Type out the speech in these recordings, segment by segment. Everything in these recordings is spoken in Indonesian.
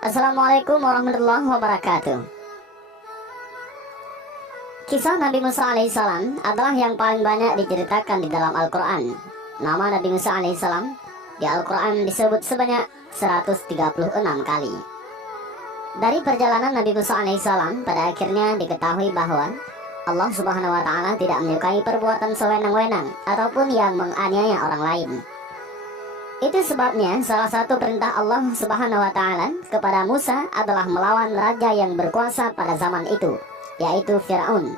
Assalamualaikum warahmatullahi wabarakatuh. Kisah Nabi Musa alaihissalam adalah yang paling banyak diceritakan di dalam Al-Quran. Nama Nabi Musa alaihissalam di Al-Quran disebut sebanyak 136 kali. Dari perjalanan Nabi Musa alaihissalam, pada akhirnya diketahui bahwa Allah subhanahu wa ta'ala tidak menyukai perbuatan sewenang-wenang ataupun yang menganiaya orang lain. Itu sebabnya salah satu perintah Allah subhanahu wa ta'ala kepada Musa adalah melawan raja yang berkuasa pada zaman itu, yaitu Fir'aun.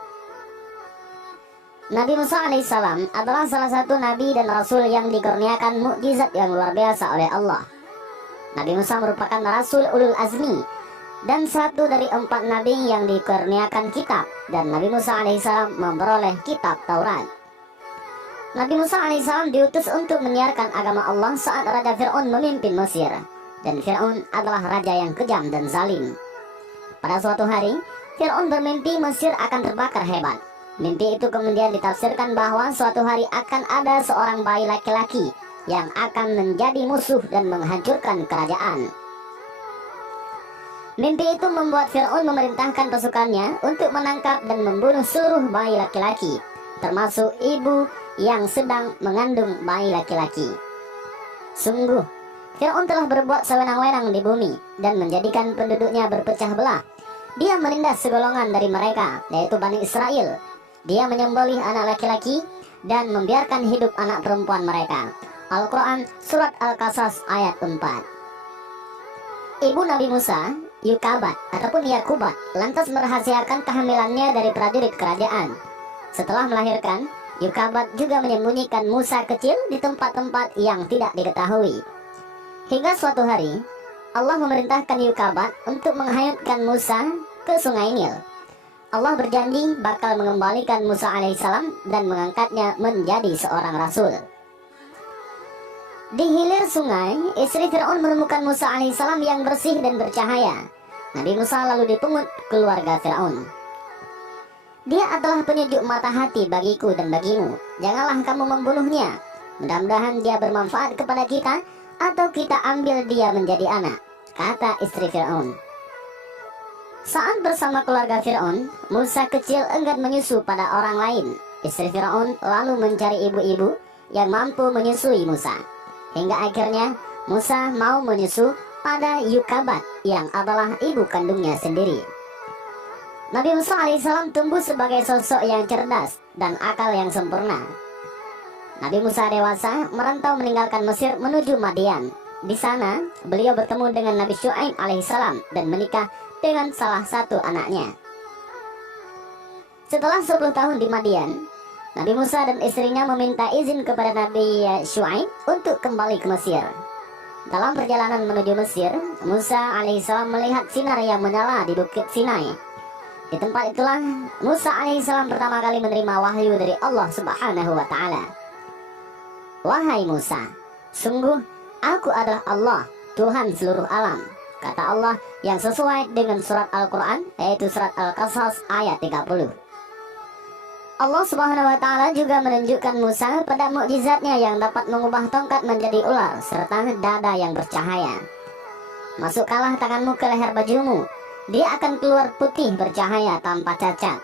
Nabi Musa alaihissalam adalah salah satu nabi dan rasul yang dikurniakan mukjizat yang luar biasa oleh Allah. Nabi Musa merupakan rasul ulul azmi dan satu dari 4 nabi yang dikurniakan kitab, dan Nabi Musa alaihissalam memperoleh kitab Taurat. Nabi Musa alaihissalam diutus untuk menyiarkan agama Allah saat Raja Fir'aun memimpin Mesir, dan Fir'aun adalah raja yang kejam dan zalim. Pada suatu hari, Fir'aun bermimpi Mesir akan terbakar hebat. Mimpi itu kemudian ditafsirkan bahwa suatu hari akan ada seorang bayi laki-laki yang akan menjadi musuh dan menghancurkan kerajaan. Mimpi itu membuat Fir'aun memerintahkan pasukannya untuk menangkap dan membunuh seluruh bayi laki-laki, termasuk ibu yang sedang mengandung bayi laki-laki. Sungguh, Fir'aun telah berbuat sewenang-wenang di bumi dan menjadikan penduduknya berpecah belah. Dia menindas segolongan dari mereka, yaitu Bani Israel. Dia menyembelih anak laki-laki dan membiarkan hidup anak perempuan mereka. Al-Quran Surat Al-Qasas ayat 4. Ibu Nabi Musa, Yukabat ataupun Yakubat, lantas merahasiakan kehamilannya dari prajurit kerajaan. Setelah melahirkan, Yukabat juga menyembunyikan Musa kecil di tempat-tempat yang tidak diketahui. Hingga suatu hari, Allah memerintahkan Yukabat untuk menghanyutkan Musa ke sungai Nil. Allah berjanji bakal mengembalikan Musa alaihissalam dan mengangkatnya menjadi seorang rasul. Di hilir sungai, istri Fir'aun menemukan Musa alaihissalam yang bersih dan bercahaya. Nabi Musa lalu dipungut keluarga Fir'aun. Dia adalah penyejuk mata hati bagiku dan bagimu. Janganlah kamu membunuhnya. Mudah-mudahan dia bermanfaat kepada kita, atau kita ambil dia menjadi anak, kata istri Fir'aun. Saat bersama keluarga Fir'aun, Musa kecil enggan menyusu pada orang lain. Istri Fir'aun lalu mencari ibu-ibu yang mampu menyusui Musa. Hingga akhirnya Musa mau menyusu pada Yukabat yang adalah ibu kandungnya sendiri. Nabi Musa alaihissalam tumbuh sebagai sosok yang cerdas dan akal yang sempurna. Nabi Musa dewasa merantau meninggalkan Mesir menuju Madian. Di sana, beliau bertemu dengan Nabi Syu'aib alaihissalam dan menikah dengan salah satu anaknya. Setelah 10 tahun di Madian, Nabi Musa dan istrinya meminta izin kepada Nabi Syu'aib untuk kembali ke Mesir. Dalam perjalanan menuju Mesir, Musa alaihissalam melihat sinar yang menyala di Bukit Sinai. Di tempat itulah Musa alaihissalam pertama kali menerima wahyu dari Allah subhanahu wa ta'ala. Wahai Musa, sungguh aku adalah Allah, Tuhan seluruh alam, kata Allah yang sesuai dengan surat Al-Quran, yaitu surat Al-Qasas ayat 30. Allah subhanahu wa ta'ala juga menunjukkan Musa pada mukjizatnya yang dapat mengubah tongkat menjadi ular serta dada yang bercahaya. Masukkanlah tanganmu ke leher bajumu, dia akan keluar putih bercahaya tanpa cacat.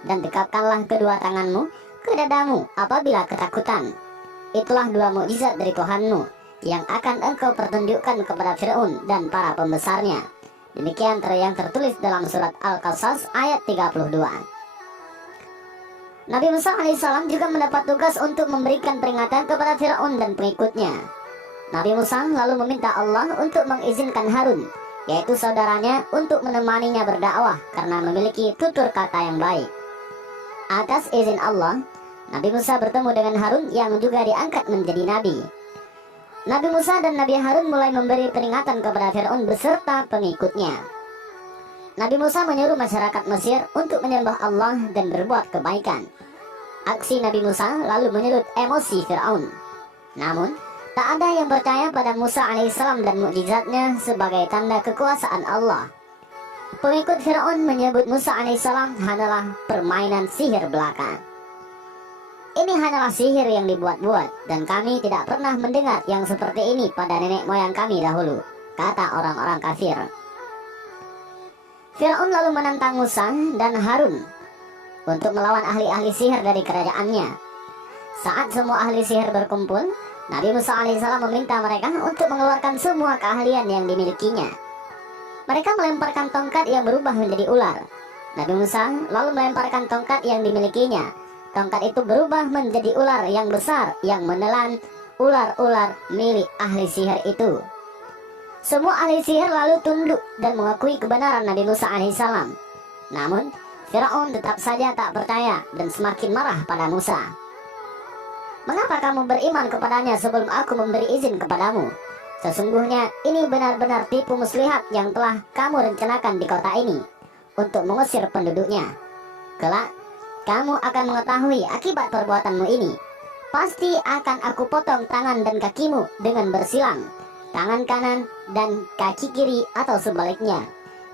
Dan dekatkanlah kedua tanganmu ke dadamu apabila ketakutan. Itulah 2 mukjizat dari Tuhanmu yang akan engkau pertunjukkan kepada Fir'aun dan para pembesarnya. Demikian yang tertulis dalam surat Al-Qasas ayat 32. Nabi Musa alaihissalam juga mendapat tugas untuk memberikan peringatan kepada Fir'aun dan pengikutnya. Nabi Musa lalu meminta Allah untuk mengizinkan Harun, yaitu saudaranya, untuk menemaninya berdakwah karena memiliki tutur kata yang baik. Atas izin Allah, Nabi Musa bertemu dengan Harun yang juga diangkat menjadi nabi. Nabi Musa dan Nabi Harun mulai memberi peringatan kepada Fir'aun beserta pengikutnya. Nabi Musa menyuruh masyarakat Mesir untuk menyembah Allah dan berbuat kebaikan. Aksi Nabi Musa lalu menyulut emosi Fir'aun. Namun, tak ada yang percaya pada Musa alaihissalam dan mukjizatnya sebagai tanda kekuasaan Allah. Pengikut Fir'aun menyebut Musa alaihissalam hanyalah permainan sihir belaka. Ini hanyalah sihir yang dibuat-buat, dan kami tidak pernah mendengar yang seperti ini pada nenek moyang kami dahulu, kata orang-orang kafir. Firaun lalu menantang Musa dan Harun untuk melawan ahli-ahli sihir dari kerajaannya. Saat semua ahli sihir berkumpul, Nabi Musa alaihissalam meminta mereka untuk mengeluarkan semua keahlian yang dimilikinya. Mereka melemparkan tongkat yang berubah menjadi ular. Nabi Musa lalu melemparkan tongkat yang dimilikinya. Tongkat itu berubah menjadi ular yang besar yang menelan ular-ular milik ahli sihir itu. Semua ahli sihir lalu tunduk dan mengakui kebenaran Nabi Musa alaihissalam. Namun, Firaun tetap saja tak percaya dan semakin marah pada Musa. "Mengapa kamu beriman kepadanya sebelum aku memberi izin kepadamu? Sesungguhnya ini benar-benar tipu muslihat yang telah kamu rencanakan di kota ini untuk mengusir penduduknya. Kelak, kamu akan mengetahui akibat perbuatanmu ini. Pasti akan aku potong tangan dan kakimu dengan bersilang, tangan kanan dan kaki kiri atau sebaliknya.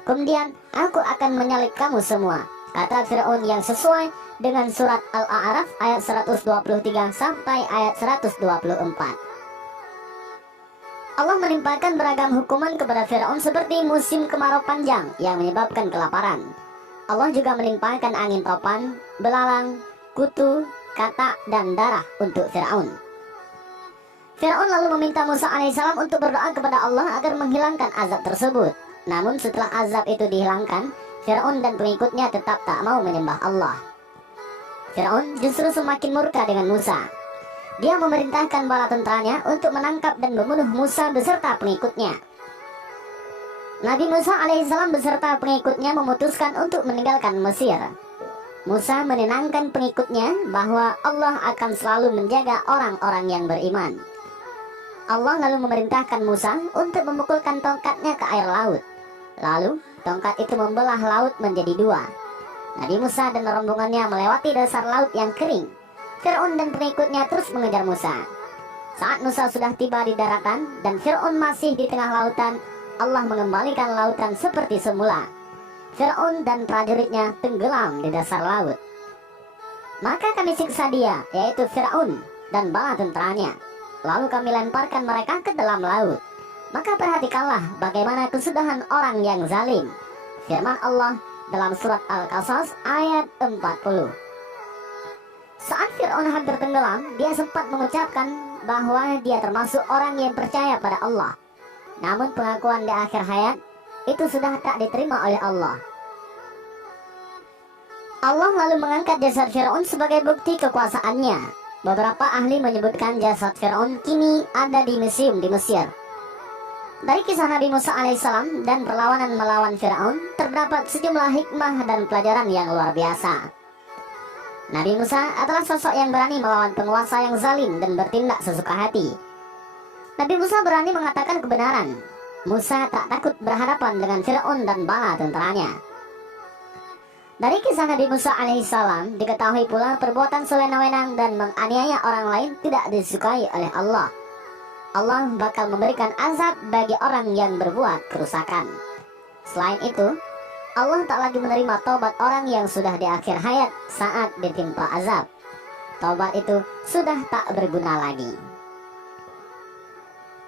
Kemudian aku akan menyalib kamu semua," kata Fir'aun yang sesuai dengan surat Al-A'raf ayat 123 sampai ayat 124. Allah menimpakan beragam hukuman kepada Fir'aun seperti musim kemarau panjang yang menyebabkan kelaparan. Allah juga menimpakan angin topan, belalang, kutu, katak, dan darah untuk Fir'aun. Fir'aun lalu meminta Musa alaihissalam untuk berdoa kepada Allah agar menghilangkan azab tersebut. Namun setelah azab itu dihilangkan, Fir'aun dan pengikutnya tetap tak mau menyembah Allah. Fir'aun justru semakin murka dengan Musa. Dia memerintahkan bala tentaranya untuk menangkap dan membunuh Musa beserta pengikutnya. Nabi Musa alaihissalam beserta pengikutnya memutuskan untuk meninggalkan Mesir. Musa menenangkan pengikutnya bahwa Allah akan selalu menjaga orang-orang yang beriman. Allah lalu memerintahkan Musa untuk memukulkan tongkatnya ke air laut. Lalu tongkat itu membelah laut menjadi dua. Nabi Musa dan rombongannya melewati dasar laut yang kering. Fir'aun dan pengikutnya terus mengejar Musa. Saat Musa sudah tiba di daratan dan Fir'aun masih di tengah lautan, Allah mengembalikan lautan seperti semula. Fir'aun dan prajuritnya tenggelam di dasar laut. Maka kami siksa dia, yaitu Fir'aun dan bala tentaranya. Lalu kami lemparkan mereka ke dalam laut. Maka perhatikanlah bagaimana kesudahan orang yang zalim. Firman Allah dalam surat Al-Qasas ayat 40. Saat Fir'aun hampir tenggelam, dia sempat mengucapkan bahwa dia termasuk orang yang percaya pada Allah. Namun pengakuan di akhir hayat itu sudah tak diterima oleh Allah. Allah lalu mengangkat jasad Fir'aun sebagai bukti kekuasaannya. Beberapa ahli menyebutkan jasad Fir'aun kini ada di museum di Mesir. Dari kisah Nabi Musa alaihissalam dan perlawanan melawan Fir'aun, terdapat sejumlah hikmah dan pelajaran yang luar biasa. Nabi Musa adalah sosok yang berani melawan penguasa yang zalim dan bertindak sesuka hati. Nabi Musa berani mengatakan kebenaran. Musa tak takut berhadapan dengan Fir'aun dan bala tentaranya. Dari kisah Nabi Musa alaihissalam diketahui pula perbuatan sewenang-wenang dan menganiaya orang lain tidak disukai oleh Allah. Allah bakal memberikan azab bagi orang yang berbuat kerusakan. Selain itu, Allah tak lagi menerima taubat orang yang sudah di akhir hayat saat ditimpa azab. Taubat itu sudah tak berguna lagi.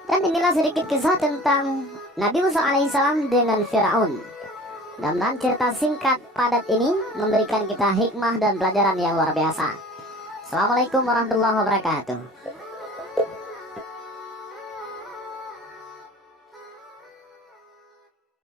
Dan inilah sedikit kisah tentang Nabi Musa alaihissalam dengan Fir'aun. Dan cerita singkat padat ini memberikan kita hikmah dan pelajaran yang luar biasa. Assalamualaikum warahmatullahi wabarakatuh.